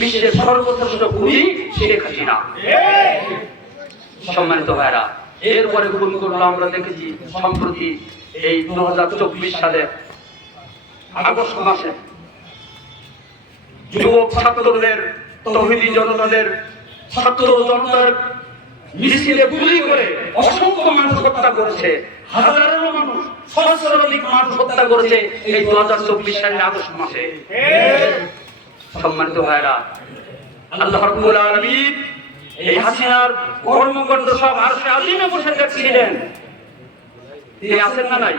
বিশ্বের সর্বশ্রেষ্ঠ খুনি শেখ হাসিনা। সম্মানিত ভাইরা, এরপরে খুন করলো আমরা দেখেছি সম্প্রতি এই 2024 সালে আগস্ট মাসে যুবক ছাত্রদের, তৌহিদি জনতাদের, ছাত্র জনতার মিছিলে গুলি করে অসংখ্য মানুষ হত্যা করেছে, হাজারো মানুষ, সহস্রাধিক মানুষ হত্যা করেছে এই 2024 সালের আগস্ট মাসে। সম্মানিত ভাইরা, আল্লাহ রাব্বুল আলামিন এই হাসিনার কর্মকাণ্ড সব আরশে আজিমে বসে দেখছিলেন। তিনি আছেন না নাই?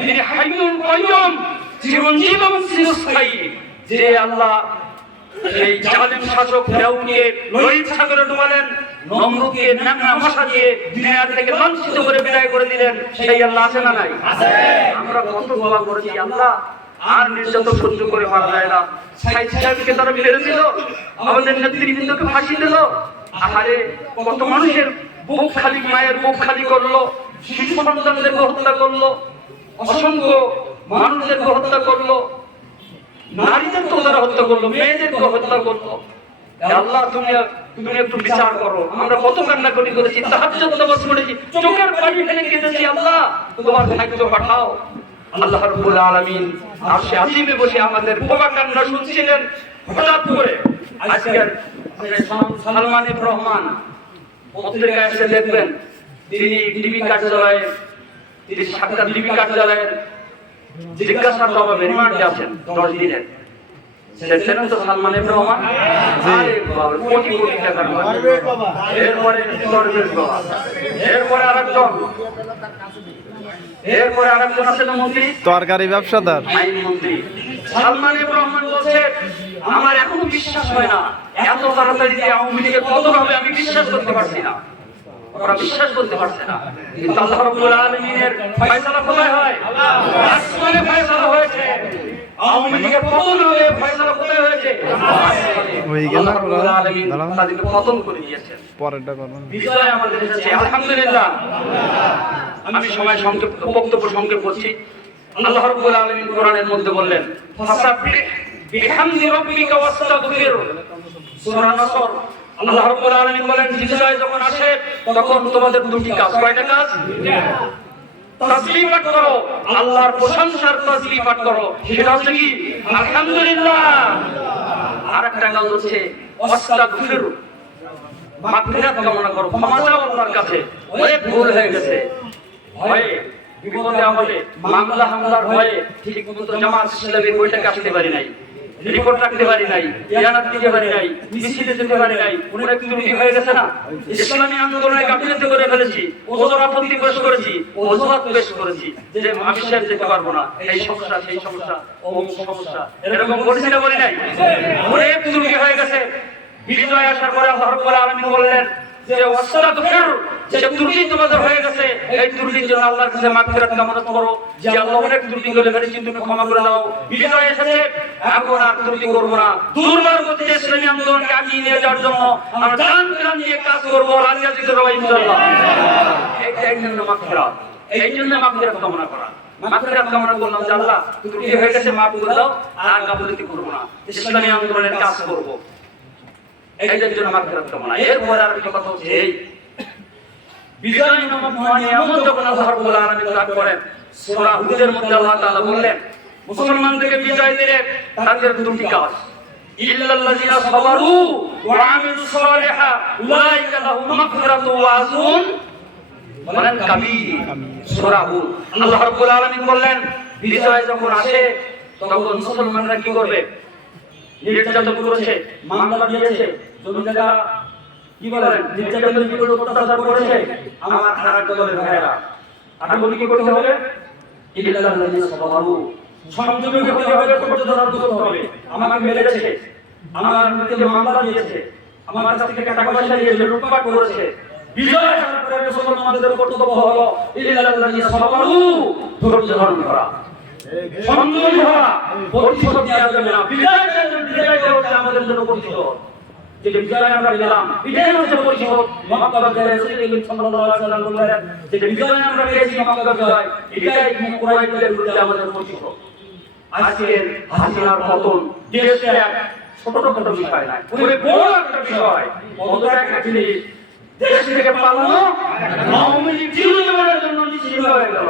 তিনি হাইয়ুল কাইয়ুম, চিরঞ্জীব এবং চিরস্থায়ী। যে আল্লাহ এই জালেম শাসক ফিরাউনকে লোহিত সাগরে ডুবালেন, নমরুদকে নামনা মশা দিয়ে দুনিয়া থেকে লাঞ্ছিত করে বিদায় করে দিলেন, সেই আল্লাহ আছে না নাই? আমরা কত দোয়া করেছি, আল্লাহ আর নির্যাতন সহ্য করে পারা যায় না। সাইদ সাহেবকে তারা মেরে দিল, আমাদের নেতৃবৃন্দকে ফাঁসি দিল। আহারে, কত মানুষের বুক খালি, মায়ের বুক খালি করলো, শিশু সন্তানদেরকে হত্যা করলো, অসংখ্য মানুষদেরকে হত্যা করলো, নারীদেরকে তারা হত্যা করলো, মেয়েদেরকে হত্যা করলো। আল্লাহ তুমি একটু বিচার করো। আমরা কত কান্নাকাটি করেছি, তাহাজ্জুদ নামাজ পড়েছি, চোখের পানি ফেলে কেঁদেছি, আল্লাহ তোমার সাহায্য পাঠাও। আল্লাহ রাব্বুল আলামিন আরশে আজিমে বসে আমাদের বোবা কান্না শুনছিলেন। হঠাৎ করে আজকের সালমান ইবনে রহমান পত্রিকায় এসে দেখবেন, তিনি ডিবি কার্যালয়ে, তিনি সাক্ষাৎ ডিবি কার্যালয়ের জিজ্ঞাসার জবাবে রিমান্ডে আছেন 10 দিনের। সেটা তো সালমান ইবনে রহমান, আরে বাবা, কোটি কোটি টাকার মালিক। এরপরে দরবেশ বাবা, এরপরে আরেকজন আছেন মন্ত্রী, তরকারি ব্যবসাদার, আইন মন্ত্রী। সালমান ইবনে রহমান বলছে, আমার এখনো বিশ্বাস হয় না এত তাড়াতাড়ি যে আওয়ামী লীগের পতন হবে, আমি বিশ্বাস করতে পারছি না। ওরা বিশ্বাস করতে পারছে না। কিন্তু আল্লাহ রাব্বুল আলামিনের ফয়সালা কোথায় হয়? আসমানে ফয়সালা হয়েছে। আওয়ামী লীগের পতন হবে, ফয়সালা কোথায় হয়েছে? আল্লাহ রাব্বুল আলামিন তাদেরকে পতন করে দিয়েছেন। পরেরটা করুন। বিজয় আমাদের এসেছে, আলহামদুলিল্লাহ। আমি সময় সংক্ষেপ, বক্তব্য সংক্ষেপ করছি। আল্লাহ রাব্বুল আলামিন কোরআনের মধ্যে বললেন, ফাসাব্বিহ বিহামদি রাব্বিকা ওয়াস্তাগফির। সূরা নসর আল্লাহ রাব্বুল আলামিন বলেন, বিজয় যখন আসে তখন তোমাদের দুটি কাজ। কয়টা কাজ? তাসবিহ পাঠ করো, আল্লাহর প্রশংসার তাসবিহ পাঠ করো। সেটা হচ্ছে কি? আলহামদুলিল্লাহ। আরেকটা কাজ হচ্ছে ওয়াস্তাগফির, মাগফিরাত কামনা করো, ক্ষমা চাও আল্লাহর কাছে। অনেক ভুল হয়ে গেছে, ভয়ে বিপদে আমলে, মামলা হামলার ভয়ে ঠিক মতো জামাত ইসলামের বইটাকে আসতে পারি নাই, রিপোর্ট রাখতে পারি নাই, ইয়ানাত দিতে পারি নাই, মিছিলে যেতে পারি নাই। অনেক ত্রুটি হয়ে গেছে না? ইসলামী আন্দোলনে গাফিলতি করে ফেলেছি, ওজোর আপত্তি পেশ করেছি, অজুহাত পেশ করেছি যে আমি সাহেব যেতে পারবো না, এই সমস্যা, সেই সমস্যা, অমুক সমস্যা, এরকম বলেছি না বলি নাই? অনেক ত্রুটি হয়ে গেছে। বিজয় আসার পরে আল্লাহ রাব্বুল আলামিন বললেন যে ওয়াস্তাগফির, যে ত্রুটি তোমাদের হয়ে গেছে, এই ত্রুটির জন্য আল্লাহর কাছে মাগফিরাত কামনা করো, যে আল্লাহ অনেক ত্রুটি করে ফেলেছি, তুমি ক্ষমা করে দাও। বিজয় এসেছে, এখন আর ত্রুটি করবো না। দুর্বার গতিতে ইসলামী আন্দোলনকে এগিয়ে নিয়ে যাওয়ার জন্য আমরা জান প্রাণ দিয়ে কাজ করবো, রাজিয়া জিতে দেবো ইনশাআল্লাহ। এই জন্য মাগফিরাত, এই জন্য মাগফিরাত কামনা করা। মাগফিরাত কামনা করলাম যে আল্লাহ ত্রুটি হয়ে গেছে, মাফ করে দাও, আর গাফিলতি করবো না, ইসলামী আন্দোলনের কাজ করবো, এইটার জন্য মাগফিরাত কামনা। এরপরে আর একটা কথা হচ্ছে, এই বিজয় নামক মহান নিয়ামত যখন আল্লাহ রাব্বুল আলামিন দান করেন, সূরা হুদের মধ্যে আল্লাহ তাআলা বললেন, মুসলমানদেরকে বিজয় দিলে তাদের দুটি কাজ, ইল্লাল্লাযিনা সাবারু ওয়া আমিলুস সালিহা উলাইকা লাহুম মাগফিরাতুন ওয়া আজরুন বলেন কাবীর। সূরা হুদ আল্লাহ রাব্বুল আলামিন বললেন, বিজয় যখন আসে তখন মুসলমানরা কি করবে? নির্যাতন করেছে, মামলা দিয়েছে, জমি জায়গা কি বলেন নির্যাতনের বিরুদ্ধে অত্যাচার করেছে, আমার খারাপ দলের ভাইয়েরা, আপনাদের কি করতে হবে? ইল্লাল্লাযিনা সাবারু, সংযমী হতে হবে, ধৈর্য ধারণ করতে হবে। আমাকে মেরেছে, আমার বিরুদ্ধে মামলা দিয়েছে, আমার কাছ থেকে টাকা পয়সা নিয়েছে, লুটপাট করেছে। বিজয় আসার পরে মুসলমানদের কর্তব্য হলো ইল্লাল্লাযিনা সাবারু, ধৈর্য ধারণ করা, সংযমী হওয়া, প্রতিশোধ নেওয়া যাবে না। বিজয় হচ্ছে আমাদের জন্য প্রতিশোধ। যে বিজয় আমরা পেলাম, এটাই হচ্ছে প্রতিশোধ। মক্কা বিজয় রাসূলুল্লাহ সাল্লাল্লাহু আলাইহি ওয়াসাল্লাম বললেন যে বিজয় আমরা পেয়েছি, মক্কা বিজয়, এটাই কুরাইশদের বিরুদ্ধে আমাদের প্রতিশোধ। আজকের হাসিনার পতন, দেশে ছোট বিষয় নয়, খুবই বড় একটা বিষয়। কতটা একটা জিনিস দেশ থেকে পালানো আওয়ামী লীগ চিরজীবনের জন্য নিশ্চিত হয়ে গেল।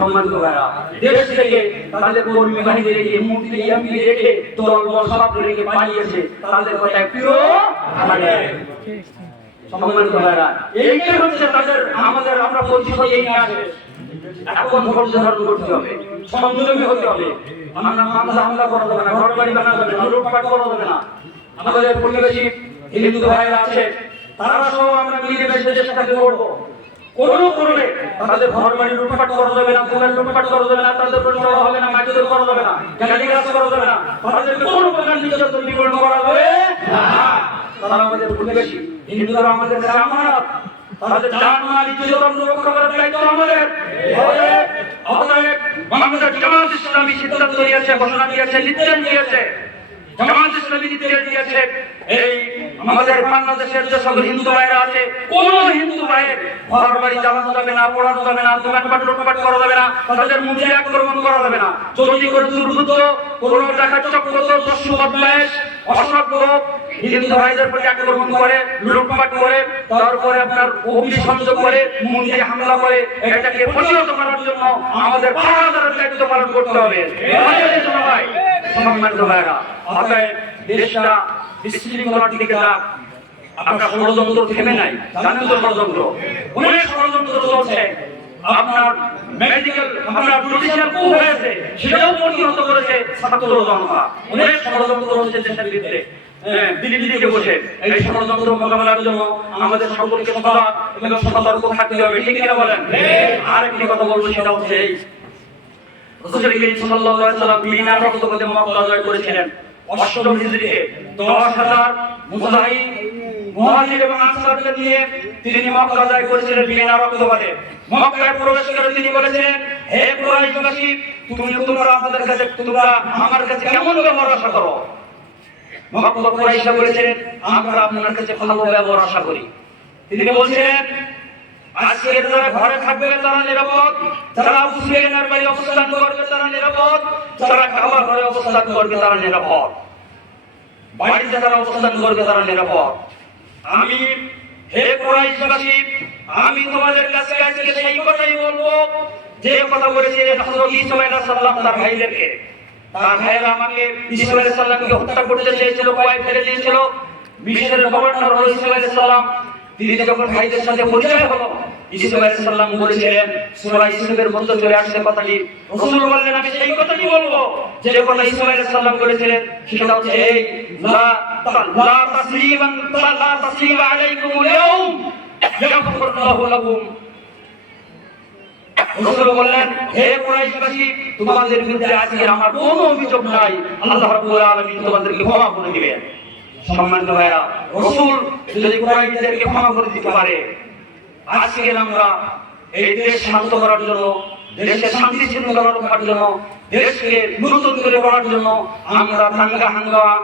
সম্মানিত ভাইরা, দেশ থেকে তাদের কর্মী বাহিনী রেখে, মন্ত্রী এমপি রেখে, দল বল সব রেখে পালিয়েছে, তাদের কথা একটু মানে সম্মানিত ভাইরা, এইটাই হচ্ছে তাদের আমাদের আমরা পরিচয় এই নিয়ে আসে। এখন ধৈর্য ধারণ করতে হবে, সংযমী হতে হবে। আমরা হামলা করা যাবে না, ঘর বাড়ি বানানো যাবে না, লুটপাট করা যাবে না। আমাদের প্রতিবেশী হিন্দু ভাইরা আছে, তারা সহ আমরা মিলেমিশে দেশটাকে করবো। কোনো করবে তাদের ঘর বাড়ি লুটপাট করা যাবে না, দোকান লুটপাট করা যাবে না, তাদের উপর চড়া হবে না, মারধর করা যাবে না, গালিগালাজ করা যাবে না, তাদের কোনো প্রকার নির্যাতন নিপীড়ন করা যাবে না। তারা আমাদের প্রতিবেশী, হিন্দুরা আমাদের কাছে আমানত, তাদের জান মাল ইজ্জত আমরা রক্ষা করার দায়িত্ব আমাদের। অতএব বাংলাদেশ জামাত ইসলামী সিদ্ধান্ত নিয়েছে, ঘোষণা দিয়েছে, নির্দেশ দিয়েছে, জামাত ইসলামী নির্দেশ দিয়েছে, এই আমাদের বাংলাদেশের যে সকল হিন্দু ভাইরা আছে, কোন হিন্দু ভাইয়ের ঘর বাড়ি জ্বালানো যাবে না, পোড়ানো যাবে না, দোকানপাট লুটপাট করা যাবে না, তাদের মন্দিরে আক্রমণ করা যাবে না। যদি করে দুর্বৃত্ত কোন ডাকাত চক্র, দস্যু বদমাইশ, অসৎ লোক হিন্দু ভাইদের প্রতি আক্রমণ করে, লুটপাট করে, তারপরে আপনার অগ্নিসংযোগ করে, মন্দিরে হামলা করে, এটাকে প্রতিহত করার জন্য আমাদের পাহারাদারের দায়িত্ব পালন করতে হবে। ভাই সম্মানিত ভাইরা, অতএব দেশটা বিশৃঙ্খলার দিকে যাক। আপনার ষড়যন্ত্র থেমে নাই, জানেন তো ষড়যন্ত্র, অনেক ষড়যন্ত্র চলছে। আপনার মেডিকেল, আপনার জুডিশিয়াল কু হয়েছে, সেটাও প্রতিহত করেছে ছাত্র জনতা। অনেক ষড়যন্ত্র হচ্ছে দেশের বিরুদ্ধে, দিল্লিতে বসে। এই ষড়যন্ত্র মোকাবেলার জন্য আমাদের সকলকে সজাগ এবং সতর্ক থাকতে হবে, ঠিক কিনা বলেন? আরেকটি কথা বলবো, সেটা হচ্ছে এই রাসূল করিম সাল্লাল্লাহু আলাইহি ওয়াসাল্লাম বিনা রক্তপাতে মক্কা জয় করেছিলেন। 8ম হিজরিতে 10,000 মুহাজির এবং আনসারদের নিয়ে তিনি মক্কা জয় করেছিলেন বিনা রক্তপাতে। মক্কায় প্রবেশ করে তিনি বলেছিলেন, হে কুরাইশবাসী, তোমরা আমার কাছে কেমন ব্যবহার আশা করো? মক্কা কুরাইশরা বলেছিলেন, আমরা আপনার কাছে ভালো ব্যবহার আশা করি। তিনি বলছিলেন, আজকের যারা ঘরে থাকবে তারা নিরাপদ, যারা আবু সুফিয়ানের বাড়ি অবস্থান করবে তারা নিরাপদ, যারা কাবা ঘরে অবস্থান করবে তারা নিরাপদ, বাড়িতে যারা অবস্থান করবে তারা নিরাপদ। আমি হে কুরাইশবাসী, আমি তোমাদের কাছে আজকে সেই কথাই বলবো যে কথা বলেছিলেন হযরত ঈসা আলাইহিস সালাম তার ভাইদেরকে। তার ভাইরা আমাকে ঈসা আলাইহিস সালামকে হত্যা করতে চেয়েছিল, কয় ফেলে দিয়েছিল। মিশরের গভর্নর হলো ঈসা আলাইহিস সালাম। তিনি যখন ভাইদের সাথে পরিচয় হলো, ঈসা আলাইহিস সালাম বলেছিলেন, সূরা ইউসুফের মধ্যে চলে আসছে কথাটি। রাসূল বললেন, আমি সেই কথাই বলবো যে কথা ঈসা আলাইহিস সালাম বলেছিলেন, সেটা হচ্ছে এই লা তাসরিবা আলাইকুমুল ইয়াউম ইয়াগফিরুল্লাহু লাকুম। রাসূল বললেন, হে কুরাইশবাসী, তোমাদের বিরুদ্ধে আজকে আমার কোনো অভিযোগ নাই, আল্লাহ রাব্বুল আলামিন তোমাদেরকে ক্ষমা করে দিবেন। সম্মানিত ভাইরা, রাসূল যদি কুরাইশদেরকে ক্ষমা করে দিতে পারে, আজকে আমরা এই দেশ শান্ত করার জন্য, দেশের শান্তি শৃঙ্খলা রক্ষার জন্য, দেশকে নতুন করে গড়ার জন্য আমরা দাঙ্গা হাঙ্গামা,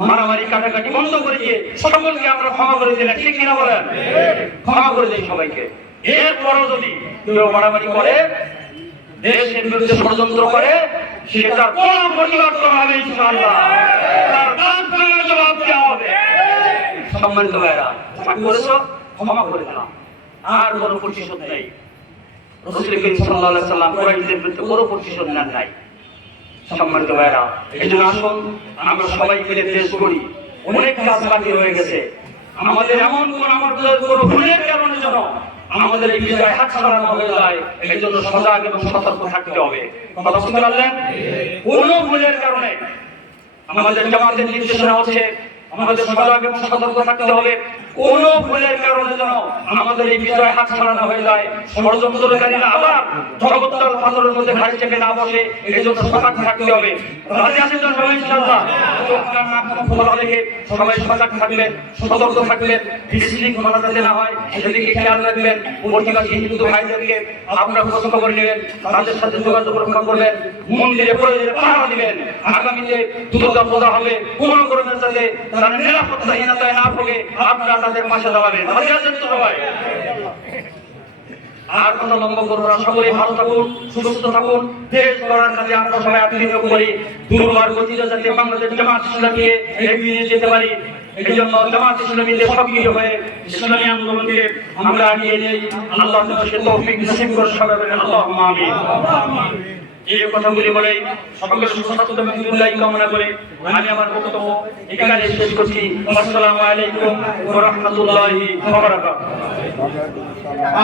মারামারি কাটাকাটি বন্ধ করে দিয়ে সকলকে আমরা ক্ষমা করে দিলেন, ঠিক কিনা বলেন? ক্ষমা করে দিই সবাইকে। এরপরও যদি কেউ মারামারি করে, দেশের বিরুদ্ধে ষড়যন্ত্র করে, সেটার কোনো প্রতিবাদ করা হবে ইনশাআল্লাহ, তার দাম ভাঙার জবাব দেওয়া হবে। সম্মানিত ভাইরা, করেছো, ক্ষমা করে দিলাম, আর কোনো প্রতিশোধ নেই। রাসূল করিম সাল্লাল্লাহু আলাইহি ওয়াসাল্লাম কুরাইশদের বিরুদ্ধে কোনো প্রতিশোধ নেন নাই। সম্মানিত ভাইরা, এইজন্য আসুন আমরা সবাই মিলে দেশ গড়ি। অনেক কাজ বাকি রয়ে গেছে। আমাদের এমন কোনো ভুলের কারণে যেন আমাদের এই বিজয় হাতছাড়া না হয়ে যায়, এই জন্য সজাগ এবং সতর্ক থাকতে হবে। কথা বুঝতে পারলেন? কোনো ভুলের কারণে আমাদের জামাতের নির্দেশনা হচ্ছে আমাদের সজাগ এবং সতর্ক থাকতে হবে। কোন ভুলের কারণে যেন আমাদের এই বিজয় হাতছাড়া না হয়ে যায়, ষড়যন্ত্রকারীরা আবার জগদ্দল পাথরের মধ্যে ঘাড়ি চেপে না বসে, এই জন্য সজাগ থাকতে হবে। রাজি আছেন তো সবাই ইনশাআল্লাহ? চোখ কান নাক মুখ খোলা রেখে সবাই সজাগ থাকবেন, সতর্ক থাকবেন, বিশৃঙ্খলা যাতে না হয় সেদিকে খেয়াল রাখবেন। প্রতিবাসী হিন্দু ভাইদেরকে আপনারা খোঁজ খবর নেবেন, তাদের সাথে যোগাযোগ রক্ষা করবেন, মন্দিরে প্রয়োজনে পাহারা দিবেন। আগামীতে দুর্গা পূজা হবে, কোন গরমের সাথে তারা নিরাপত্তাহীনতায় না ভোগে, আপনারা তাদের পাশে দাঁড়াবেন। রাজি আছেন তো সবাই? আর কথা লম্বা করবো না, সকলেই ভালো থাকুন, সুস্থ থাকুন। দেশ গড়ার কাজে আমরা সবাই আত্মনিয়োগ করি। দুর্বার গতিতে যাতে বাংলাদেশ জামাত ইসলামীকে এগিয়ে নিয়ে যেতে পারি, এই জন্য জামাত ইসলামীতে সক্রিয় হয়ে ইসলামী আন্দোলনকে আমরা এগিয়ে নিই। আল্লাহ যেন সে তৌফিক নসিব করে সবাই বলেন আল্লাহুম্মা আমিন। এই কথাগুলি বলে সকলের সুস্বাস্থ্য এবং দীর্ঘায়ু কামনা করে আমি আমার বক্তব্য এখানে শেষ করছি। আসসালামু আলাইকুম ওয়া রাহমাতুল্লাহি ওয়া বারাকাতুহু।